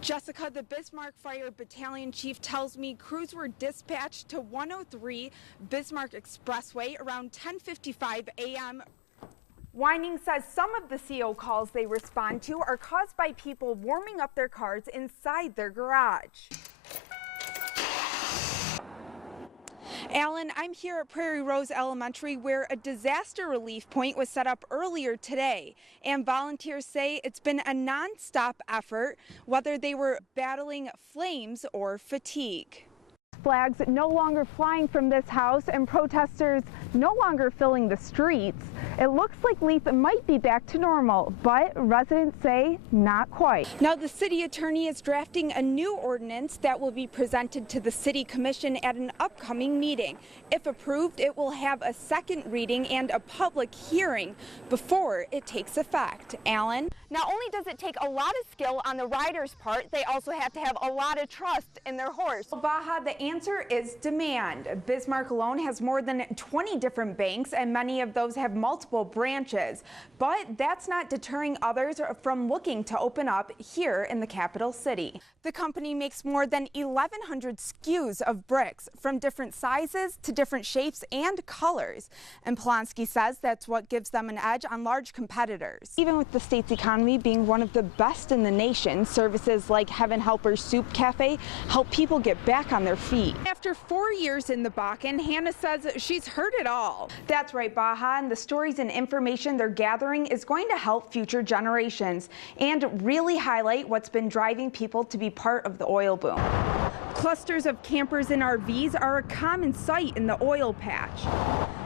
Jessica, the Bismarck Fire Battalion chief tells me crews were dispatched to 103 Bismarck Expressway around 10:55 a.m. Whining says some of the CO calls they respond to are caused by people warming up their cars inside their garage. Alan, I'm here at Prairie Rose Elementary where a disaster relief point was set up earlier today. And volunteers say it's been a non-stop effort, whether they were battling flames or fatigue. Flags no longer flying from this house and protesters no longer filling the streets. It looks like Leith might be back to normal, but residents say not quite. Now the city attorney is drafting a new ordinance that will be presented to the city commission at an upcoming meeting. If approved, it will have a second reading and a public hearing before it takes effect. Alan? Not only does it take a lot of skill on the rider's part, they also have to have a lot of trust in their horse. Baja, the answer is demand. Bismarck alone has more than 20 different banks, and many of those have multiple branches. But that's not deterring others from looking to open up here in the capital city. The company makes more than 1,100 SKUs of bricks from different sizes to different shapes and colors. And Polonsky says that's what gives them an edge on large competitors. Even with the state's economy being one of the best in the nation, services like Heaven Helper Soup Cafe help people get back on their feet. After 4 years in the Bakken, Hannah says she's heard it all. That's right, Baja, and the stories and information they're gathering is going to help future generations and really highlight what's been driving people to be part of the oil boom. Clusters of campers and RVs are a common sight in the oil patch.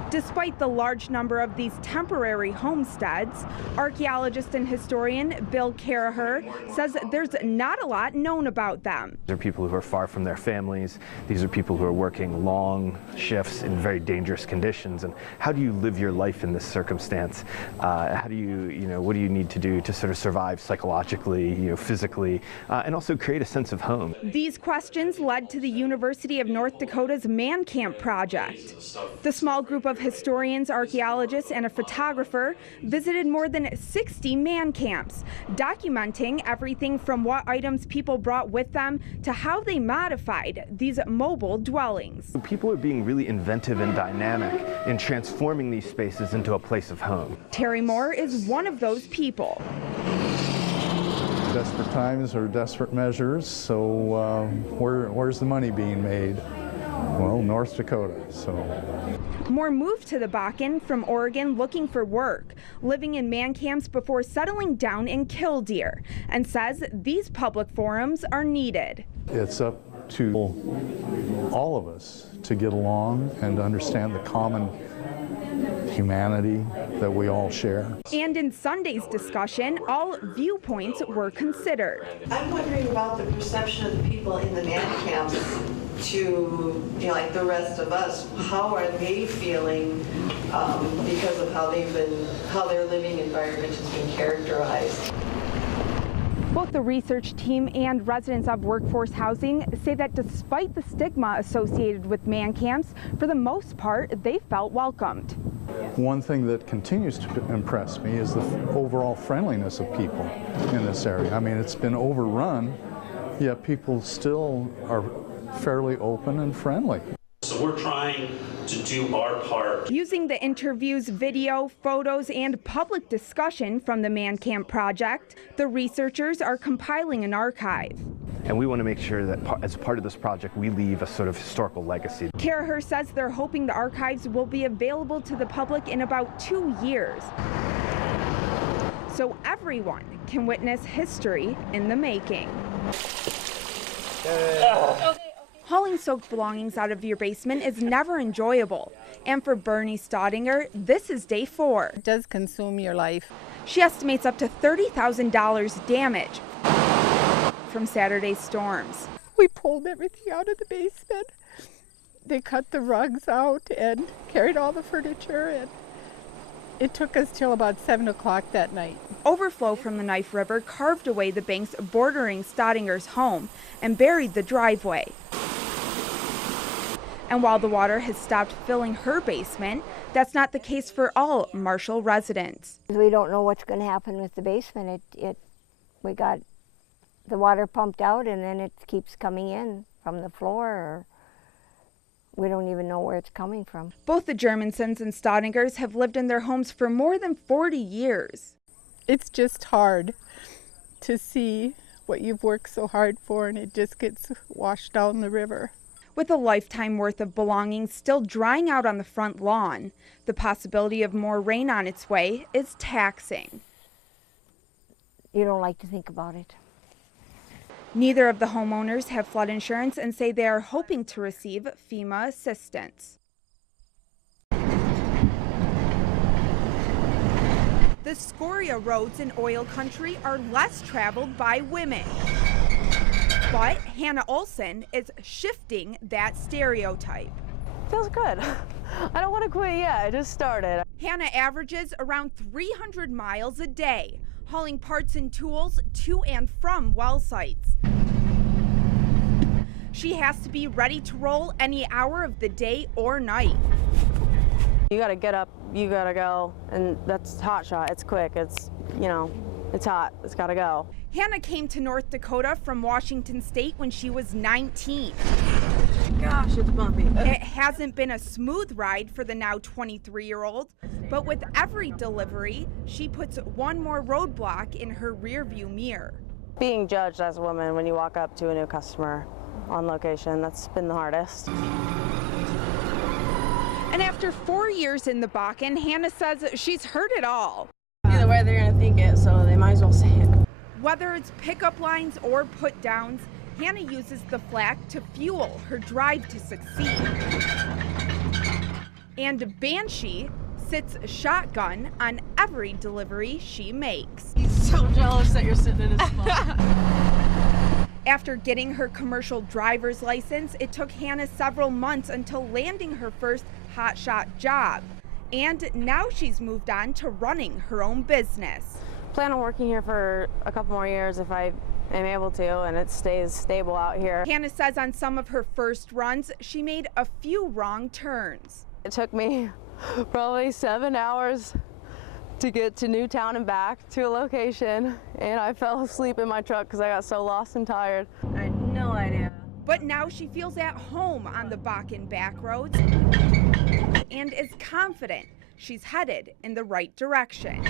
Despite the large number of these temporary homesteads, archaeologist and historian Bill Caraher says there's not a lot known about them. These are people who are far from their families. These are people who are working long shifts in very dangerous conditions. And how do you live your life in this circumstance? How do you, what do you need to do to sort of survive psychologically, physically, and also create a sense of home? These questions led to the University of North Dakota's Man Camp project. The small group of historians, archaeologists, and a photographer visited more than 60 man camps, documenting everything from what items people brought with them to how they modified these mobile dwellings. People are being really inventive and dynamic in transforming these spaces into a place of home. Terry Moore is one of those people. Desperate times or desperate measures, so where's the money being made? Well, North Dakota, so. Moore moved to the Bakken from Oregon looking for work, living in man camps before settling down in Killdeer, and says these public forums are needed. It's up to all of us to get along and understand the common humanity that we all share. And in Sunday's discussion, all viewpoints were considered. I'm wondering about the perception of the people in the man camps to, like the rest of us. How are they feeling because of how their living environment has been characterized? Both the research team and residents of Workforce Housing say that despite the stigma associated with man camps, for the most part, they felt welcomed. One thing that continues to impress me is the overall friendliness of people in this area. I mean, it's been overrun, yet people still are fairly open and friendly. So we're trying to do our part. Using the interviews, video, photos, and public discussion from the Man Camp project, the researchers are compiling an archive. And we want to make sure that as part of this project, we leave a sort of historical legacy. Caraher says they're hoping the archives will be available to the public in about 2 years, so everyone can witness history in the making. Hauling soaked belongings out of your basement is never enjoyable. And for Bernie Staudinger, this is day 4. It does consume your life. She estimates up to $30,000 damage from Saturday's storms. We pulled everything out of the basement. They cut the rugs out and carried all the furniture, and it took us till about 7 o'clock that night. Overflow from the Knife River carved away the banks bordering Staudinger's home and buried the driveway. And while the water has stopped filling her basement, that's not the case for all Marshall residents. We don't know what's going to happen with the basement. We got the water pumped out and then it keeps coming in from the floor, or we don't even know where it's coming from. Both the Germansons and Stodingers have lived in their homes for more than 40 years. It's just hard to see what you've worked so hard for and it just gets washed down the river. With a lifetime worth of belongings still drying out on the front lawn, the possibility of more rain on its way is taxing. You don't like to think about it. Neither of the homeowners have flood insurance and say they are hoping to receive FEMA assistance. The scoria roads in oil country are less traveled by women. But Hannah Olson is shifting that stereotype. Feels good. I don't want to quit yet. I just started. Hannah averages around 300 miles a day, hauling parts and tools to and from well sites. She has to be ready to roll any hour of the day or night. You got to get up, you got to go, and that's hot shot. It's quick. It's, you know, it's hot. It's got to go. Hannah came to North Dakota from Washington State when she was 19. Gosh, it's bumpy. It hasn't been a smooth ride for the now 23-year-old, but with every delivery, she puts one more roadblock in her rearview mirror. Being judged as a woman when you walk up to a new customer on location, that's been the hardest. And after 4 years in the Bakken, Hannah says she's heard it all. Either way, they're going to think it, so they might as well say it. Whether it's pickup lines or put downs, Hannah uses the flack to fuel her drive to succeed. And Banshee sits shotgun on every delivery she makes. He's so jealous that you're sitting in his spot. After getting her commercial driver's license, it took Hannah several months until landing her first hotshot job. And now she's moved on to running her own business. Plan on working here for a couple more years if I am able to, and it stays stable out here. Hannah says on some of her first runs, she made a few wrong turns. It took me probably 7 hours to get to Newtown and back to a location, and I fell asleep in my truck because I got so lost and tired. I had no idea. But now she feels at home on the Bakken back roads and is confident she's headed in the right direction.